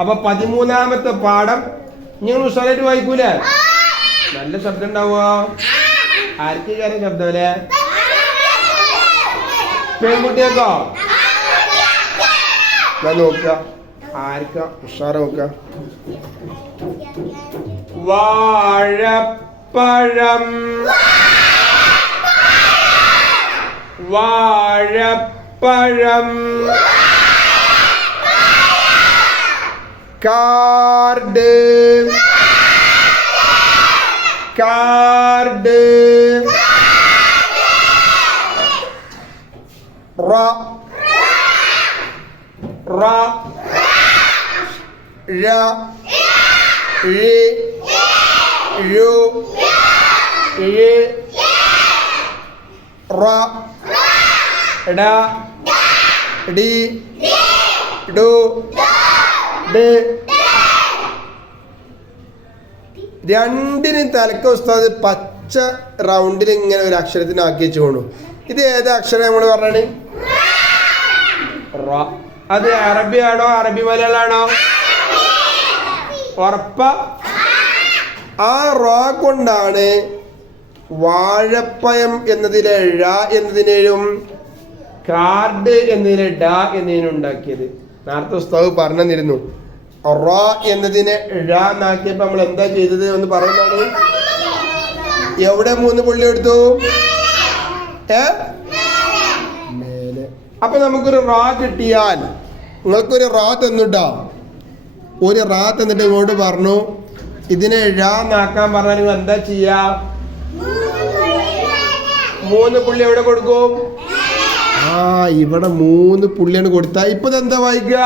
അപ്പൊ 13ാമത്തെ പാഠം നിങ്ങൾ ഉഷാറായിട്ട് വായിക്കൂലേ? നല്ല ശബ്ദം ഉണ്ടാവുക. ആർക്ക് കാര്യം ശബ്ദമല്ലേ? പെൺകുട്ടിയൊക്കെ നോക്ക, ആർക്ക ഉഷാറ് നോക്ക. വാഴപ്പഴം വാഴപ്പഴം. Card card. റ റ ഴ ഴ ഴു ഴ റ ഡ ഡി ഡു ഡ. രണ്ടിനും തലക്ക ഉസ്താദ് പച്ച റൗണ്ടിൽ ഇങ്ങനെ ഒരു അക്ഷരത്തിന് ആക്കി വെച്ചു പോണു. ഇത് ഏത് അക്ഷരം നമ്മൾ പറഞ്ഞാണ്? റ. അത് അറബിയാണോ അറബി മലയാളാണോ? ഉറപ്പ. ആ റ കൊണ്ടാണ് വാഴപ്പഴം എന്നതിലെ ഴ എന്നതിനേലും കാർഡ് എന്നതിലെ ഡ എന്നതിനും ഉണ്ടാക്കിയത്. നേരത്തെ ഉസ്താദ് പറഞ്ഞിരുന്നു. റ എന്നതിനെ ഴ എന്നാക്കിയപ്പോ നമ്മൾ എന്താ ചെയ്തത് എന്ന് പറയുന്നതാണ്. എവിടെ 3 പുള്ളി എടുത്തു? മേലെ. അപ്പൊ നമുക്കൊരു റാ കിട്ടിയാൽ നിങ്ങൾക്കൊരു റാ തന്നിട്ടോ, ഒരു റാ തന്നിട്ട് ഇങ്ങോട്ട് പറഞ്ഞു ഇതിനെ ഴ എന്നാക്കാൻ പറഞ്ഞാൽ നിങ്ങൾ എന്താ ചെയ്യാ? 3 പുള്ളി എവിടെ കൊടുക്കും? ഇവിടെ 3 പുള്ളിയാണ് കൊടുത്താ ഇപ്പൊ എന്താ വായിക്കുക?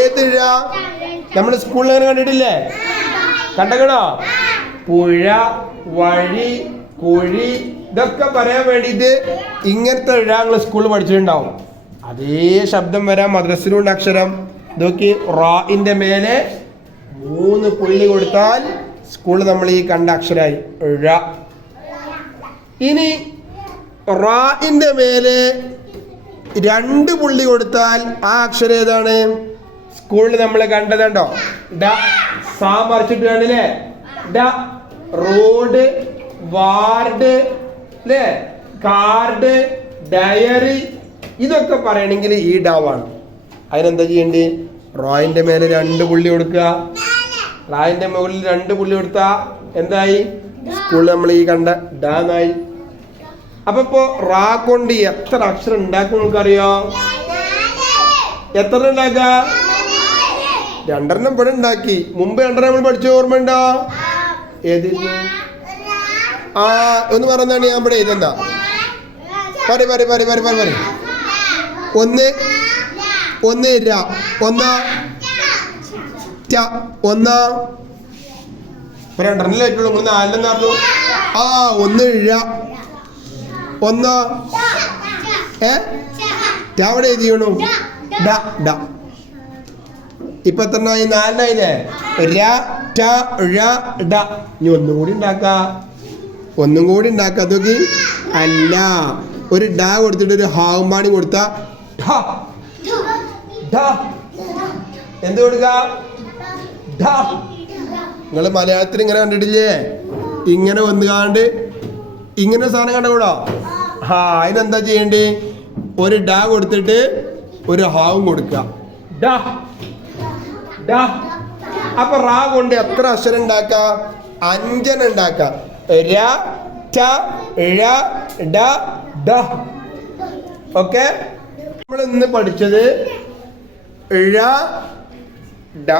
ഏത് ഴ? നമ്മുടെ സ്കൂളിൽ അങ്ങനെ കണ്ടിട്ടില്ലേ? കണ്ടോ? പുഴ, വഴി, കുഴി ഇതൊക്കെ പറയാൻ വേണ്ടിയിട്ട് ഇങ്ങനത്തെ ഴ നിങ്ങൾ സ്കൂളിൽ പഠിച്ചിട്ടുണ്ടാവും. അതേ ശബ്ദം വരാൻ മദ്രസിലുണ്ട് അക്ഷരം. ഇതൊക്കെ റാഇന്റെ മേലെ 3 പുള്ളി കൊടുത്താൽ സ്കൂളിൽ നമ്മൾ ഈ കണ്ട അക്ഷരമായി ഴ. ഇനി റാഇന്റെ മേലെ 2 പുള്ളി കൊടുത്താൽ ആ അക്ഷരം ഏതാണ്? സ്കൂളിൽ നമ്മൾ കണ്ടതുണ്ടോ? ഡ. സാ മറിച്ചിട്ട് കണ്ടില്ലേ? ഡ. റോഡ്, വാർഡ്, അല്ലേ? കാർഡ്, ഡയറി ഇതൊക്കെ പറയണമെങ്കിൽ ഈ ഡാവാണ്. അതിനെന്താ ചെയ്യേണ്ടി? റായിന്റെ മേലെ 2 പുള്ളി കൊടുക്കുക. റായിന്റെ മുകളിൽ 2 പുള്ളി കൊടുത്താ എന്തായി? സ്കൂളിൽ നമ്മൾ ഈ കണ്ട ഡാന്നായി. അപ്പൊ ഇപ്പോ റാ കൊണ്ട് എത്ര അക്ഷരം ഉണ്ടാക്കും നിങ്ങൾക്കറിയോ? എത്ര ഉണ്ടാക്ക? 2 ഇവിടെ ഉണ്ടാക്കി. മുമ്പ് 2 നമ്മൾ പഠിച്ച ഓർമ്മയുണ്ടോ? ഏത്? ഒന്ന് പറഞ്ഞാണ് ഞാൻ ഇവിടെ എഴുതണ്ട. പരി പരി പരി പരി പരി പരി. 1 1 ര 1 ട 1 ഇപ്പൊ 2 ആയിട്ടുള്ളൂ. 4 പറഞ്ഞു. 1 ഴ 1 അവിടെ എഴുതിയണു. ഡ ഡ. ഇപ്പൊ എത്രണ്ണായി? 4 ര ട ഴ ഡ. ഇനി ഒന്നും കൂടി ഉണ്ടാക്ക. അതൊക്കെ അല്ല, ഒരു ഡ കൊടുത്തിട്ട് ഒരു ഹാവുമാണി കൊടുത്ത എന്ത് കൊടുക്ക? നിങ്ങൾ മലയാളത്തിൽ ഇങ്ങനെ കണ്ടിട്ടില്ലേ? ഇങ്ങനെ വന്നുകാണ്ട് ഇങ്ങനെ സാധനം കണ്ടുകൂടാ. അതിനെന്താ ചെയ്യണ്ടേ? ഒരു ഡ കൊടുത്തിട്ട് ഒരു ഹാവും കൊടുക്കുക. അപ്പൊ റാ കൊണ്ട് എത്ര അക്ഷരം ഉണ്ടാക്ക? 5 ഉണ്ടാക്ക. ര ട ഴ ഡ ഡ. ഓക്കെ, നമ്മൾ ഇന്ന് പഠിച്ചത് ഴ ഡ.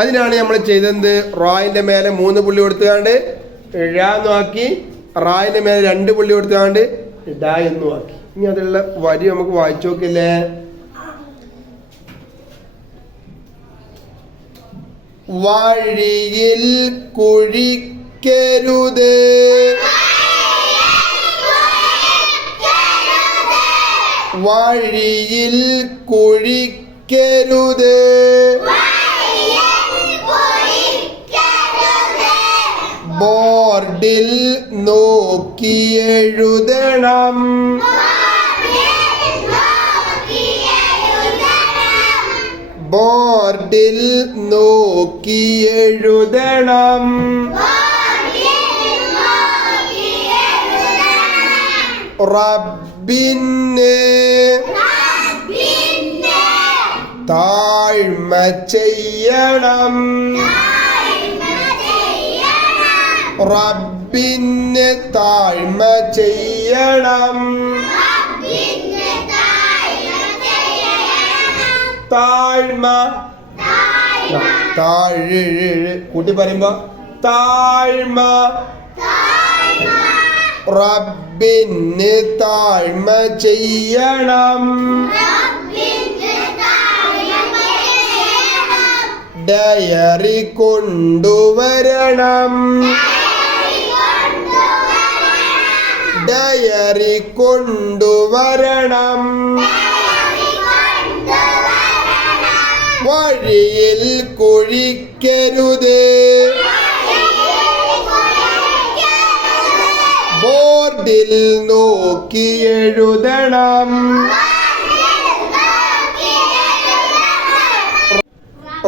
അതിനാണ് നമ്മൾ ചെയ്തത്. റായിന്റെ മേലെ 3 പുള്ളി കൊടുത്തുകൊണ്ട് ഴ നോക്കി, റായിന്റെ മേലെ 2 പുള്ളി കൊടുത്തുകൊണ്ട് ഡ എന്നു ആക്കി. ഇനി അതിലുള്ള വരി നമുക്ക് വായിച്ചു നോക്കില്ലേ? വഴിയിൽ കുഴിക്കരുത്, വഴിയിൽ കുഴിക്കരുത്, ബോർഡിൽ നോക്കി എഴുതണം, ബോർഡിൽ നോക്കി എഴുതണം. റബ്ബിന് താഴ്മ ചെയ്യണം. റബ്ബിന് താഴ്മ ചെയ്യണം. താഴ്മ താഴ് കൂട്ടി പറയുമ്പോ താഴ്മ. റബ്ബിന് താഴ്മ ചെയ്യണം. ഡയറി കൊണ്ടുവരണം. ഡയറി കൊണ്ടുവരണം. വഴിയിൽ കുഴിക്കരുത്. ബോർഡിൽ നോക്കി എഴുതണം.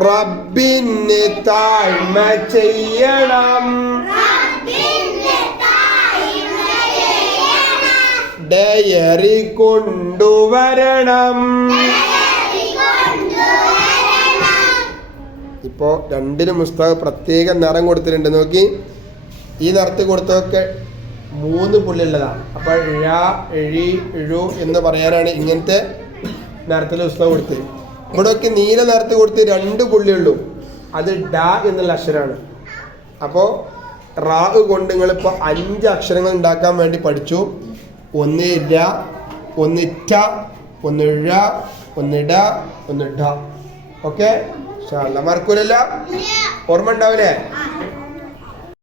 റബ്ബിന് താഴ്മ ചെയ്യണം. ഡയറി കൊണ്ടുവരണം. ഇപ്പോ രണ്ടിനും പുസ്തകം പ്രത്യേക നിറം കൊടുത്തിട്ടുണ്ട്. നോക്കി, ഈ നിറത്ത് കൊടുത്തൊക്കെ 3 പുള്ളിയുള്ളതാണ്. അപ്പോൾ ഴ, എഴി, എഴു എന്ന് പറയാനാണ് ഇങ്ങനത്തെ നിറത്തിൽ പുസ്തകം കൊടുത്തത്. ഇവിടെയൊക്കെ നീല നിറത്ത് കൊടുത്ത് 2 പുള്ളിയുള്ളൂ. അത് ഡ എന്നുള്ള അക്ഷരമാണ്. അപ്പോൾ റാ കൊണ്ട് നിങ്ങളിപ്പോൾ 5 അക്ഷരങ്ങൾ ഉണ്ടാക്കാൻ വേണ്ടി പഠിച്ചു. 1 ര, 1 ട, 1 ഴ, 1 ഡ, 1 ഡ. ഓക്കെ, മറക്കൂലല്ല? ഓർമ്മ ഉണ്ടാവില്ലേ?